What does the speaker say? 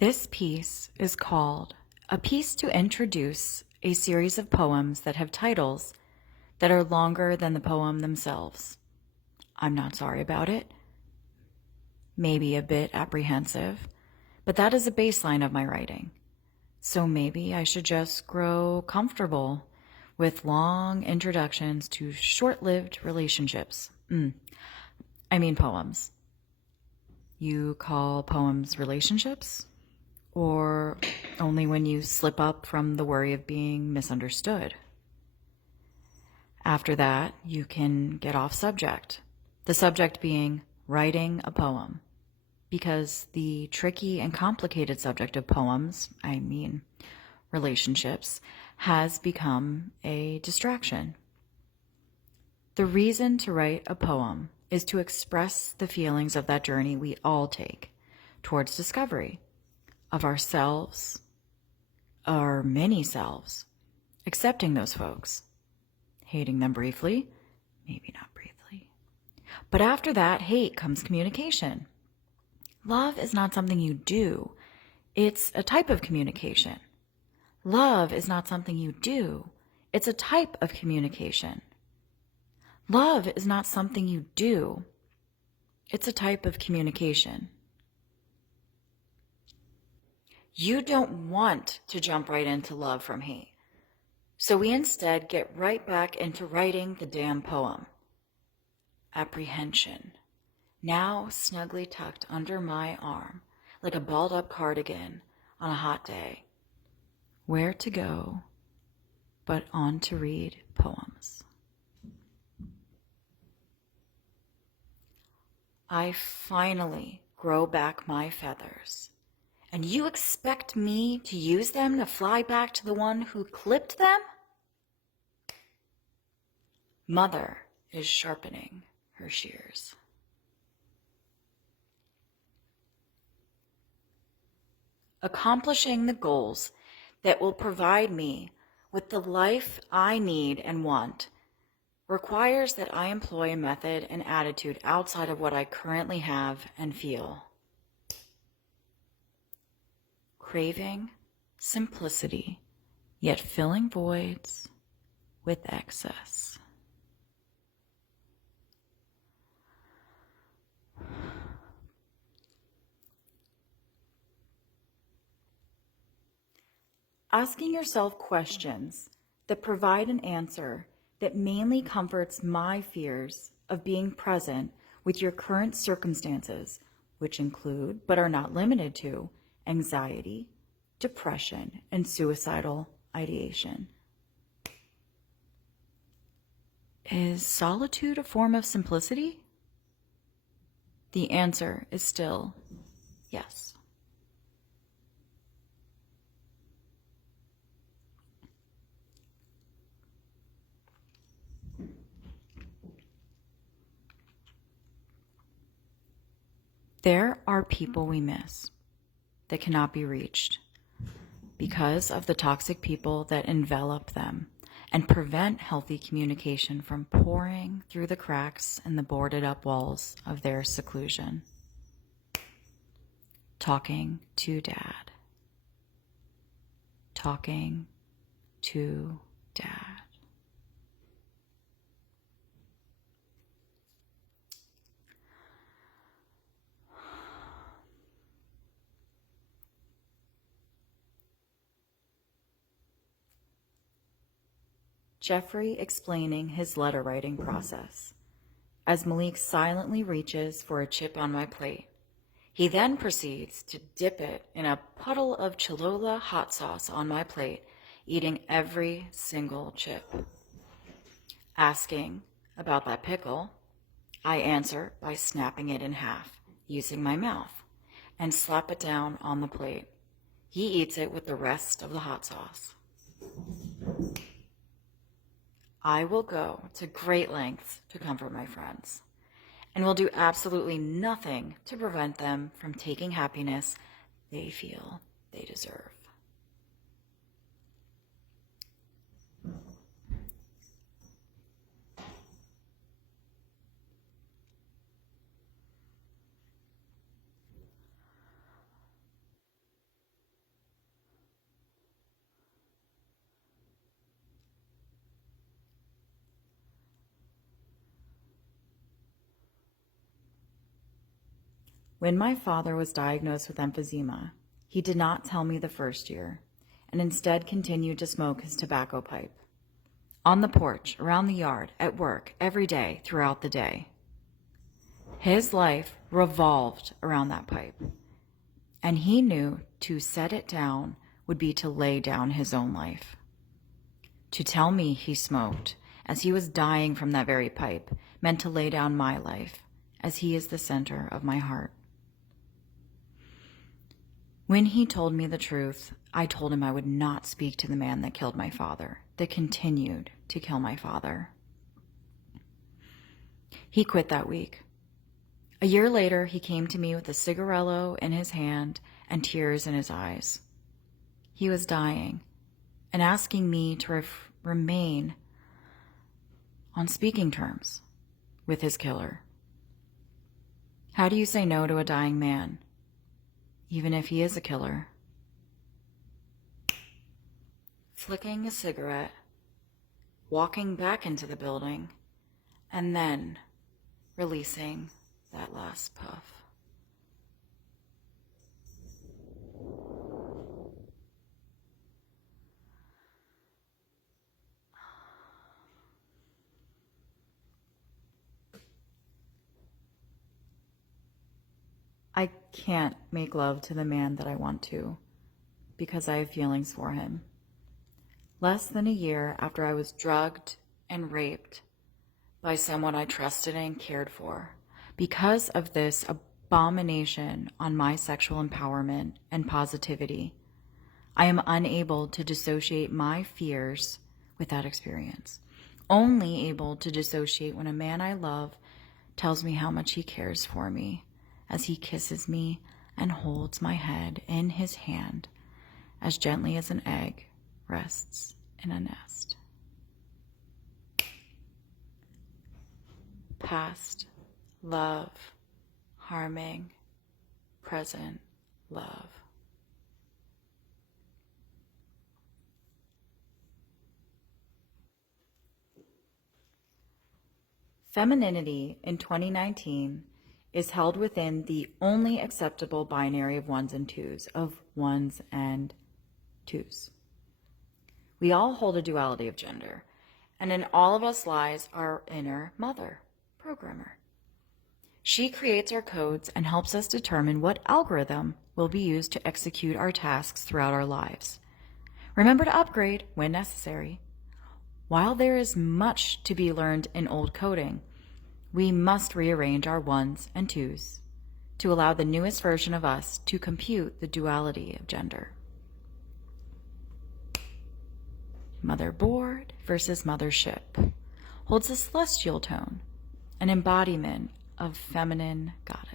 This piece is called A Piece to Introduce a Series of Poems that have titles that are longer than the poem themselves. I'm not sorry about it. Maybe a bit apprehensive, but that is a baseline of my writing. So maybe I should just grow comfortable with long introductions to short-lived relationships. I mean poems. You call poems relationships? Or only when you slip up from the worry of being misunderstood? After that, you can get off subject. The subject being writing a poem. Because the tricky and complicated subject of poems, I mean relationships, has become a distraction. The reason to write a poem is to express the feelings of that journey we all take towards discovery of ourselves, our many selves, accepting those folks, hating them briefly, maybe not briefly. But after that hate comes communication. Love is not something you do. It's a type of communication. Love is not something you do. It's a type of communication. Love is not something you do. It's a type of communication. You don't want to jump right into love from hate. So we instead get right back into writing the damn poem. Apprehension. Now snugly tucked under my arm, like a balled up cardigan on a hot day. Where to go, but on to read poems. I finally grow back my feathers. And you expect me to use them to fly back to the one who clipped them? Mother is sharpening her shears. Accomplishing the goals that will provide me with the life I need and want requires that I employ a method and attitude outside of what I currently have and feel. Craving simplicity, yet filling voids with excess. Asking yourself questions that provide an answer that mainly comforts my fears of being present with your current circumstances, which include, but are not limited to, anxiety, depression, and suicidal ideation. Is solitude a form of simplicity? The answer is still yes. There are people we miss that cannot be reached because of the toxic people that envelop them and prevent healthy communication from pouring through the cracks in the boarded up walls of their seclusion. Talking to Dad. Talking to Dad. Jeffrey explaining his letter writing process as Malik silently reaches for a chip on my plate. He then proceeds to dip it in a puddle of Cholula hot sauce on my plate, eating every single chip. Asking about that pickle, I answer by snapping it in half, using my mouth, and slap it down on the plate. He eats it with the rest of the hot sauce. I will go to great lengths to comfort my friends, and will do absolutely nothing to prevent them from taking happiness they feel they deserve. When my father was diagnosed with emphysema, he did not tell me the first year, and instead continued to smoke his tobacco pipe. On the porch, around the yard, at work, every day, throughout the day. His life revolved around that pipe, and he knew to set it down would be to lay down his own life. To tell me he smoked, as he was dying from that very pipe, meant to lay down my life, as he is the center of my heart. When he told me the truth, I told him I would not speak to the man that killed my father, that continued to kill my father. He quit that week. A year later, he came to me with a cigarillo in his hand and tears in his eyes. He was dying and asking me to remain on speaking terms with his killer. How do you say no to a dying man, even if he is a killer? Flicking a cigarette, walking back into the building, and then releasing that last puff. I can't make love to the man that I want to because I have feelings for him. Less than a year after I was drugged and raped by someone I trusted and cared for, because of this abomination on my sexual empowerment and positivity, I am unable to dissociate my fears with that experience. Only able to dissociate when a man I love tells me how much he cares for me, as he kisses me and holds my head in his hand as gently as an egg rests in a nest. Past love, harming, present love. Femininity in 2019 is held within the only acceptable binary of ones and twos, We all hold a duality of gender, and in all of us lies our inner mother, programmer. She creates our codes and helps us determine what algorithm will be used to execute our tasks throughout our lives. Remember to upgrade when necessary. While there is much to be learned in old coding, we must rearrange our ones and twos to allow the newest version of us to compute the duality of gender. Motherboard versus mothership holds a celestial tone, an embodiment of feminine goddess.